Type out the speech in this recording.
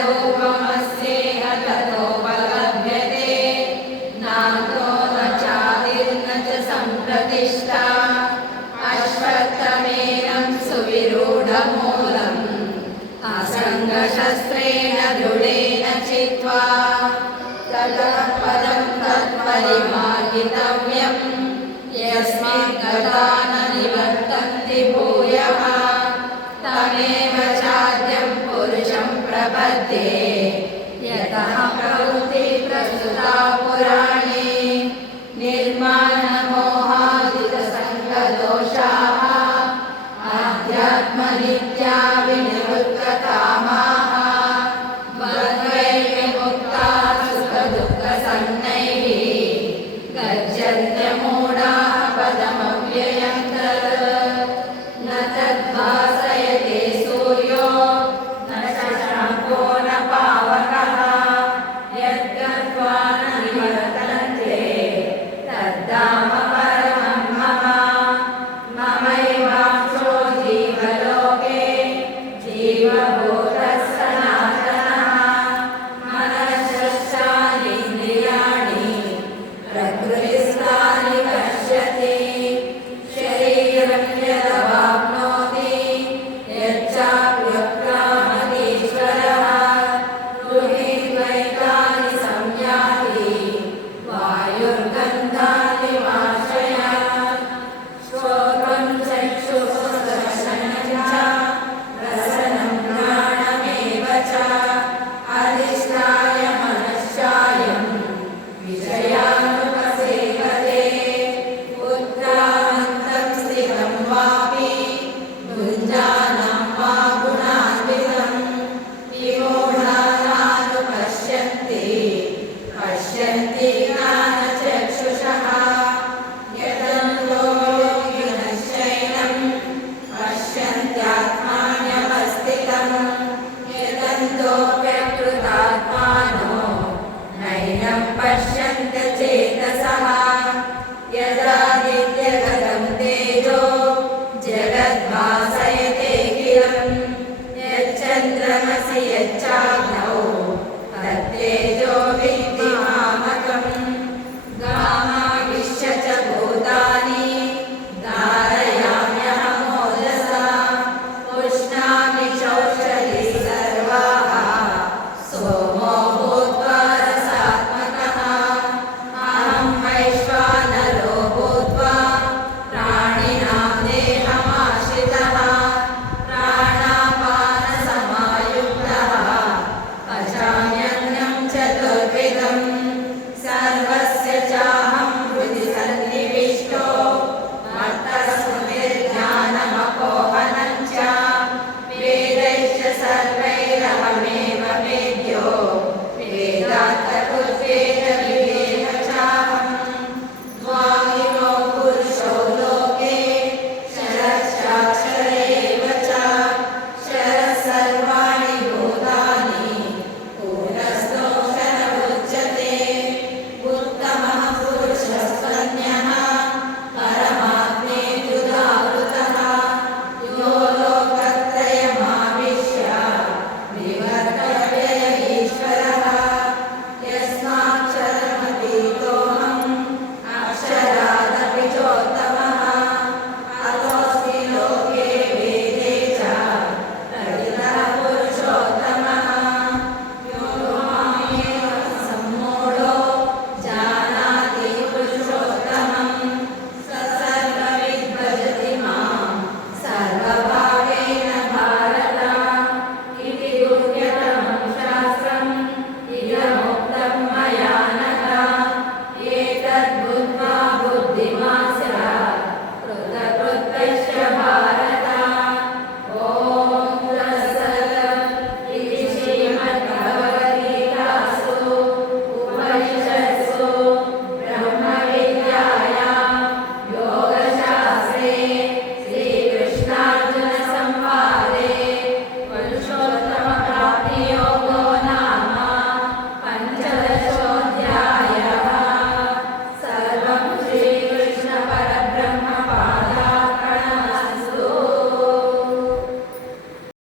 रूपमस्येह ततोपलभ्यते नान्तो न चादिर्न च सम्प्रतिष्ठा अश्वत्थमेनं सुविरूढमूलम् असङ्गशस्त्रेण दृढेन चित्वा ततः पदं तत्परिमार्गितव्यम् यस्मिन् गता न निवर्तन्ति भूयः तमेव चाद्यं पुरुषं प्रपद्ये यतः प्रवृत्ति प्रस्तुता पुराणे निर्माणमोहादितसङ्गदोषाः आध्यात्मनित्या विनिवृत्तकामाः द्वन्द्वैर्विमुक्ताः सुखदुःखसंज्ञैः गच्छन्ते मूढाः पदमव्ययं तत् न तद्भासयते सूर्यो न शशाङ्को न पावकः यद्गत्वा न निवर्तन्ते तद्धाम परमं मम ममैवांशो जीवलोके जीवभूतः सनातनः मनश्चेन्द्रियाणि प्रकृतिस्थानि पश्यति शरीरं यदवाप्नोति यच्चाप्युत्क्रामतीश्वरः गृहीत्वैतानि संयाति वायुर्गन्धानि वाशयात् श्रोत्रं चक्षुस्पर्शनं च रसनं घ्राणमेव च अधिष्ठाय मनश्चायं विषयानुपसेवते उत्क्रामन्तं स्थितं वापि भुञ्जानं वा गुणान्वितं विमूढानानुपश्यन्ति पश्यन्ति ज्ञानचक्षुषः यतन्तो योगिनश्चैनं पश्यन्त्यात्मान्यवस्थितं यतन्तोऽप्यकृतात्मानो नैनं पश्यन्त्य चेतसः यदादित्यगतं तेजो जगद्भासयतेऽखिलं यच्चन्द्रमसि यच्चाग्निः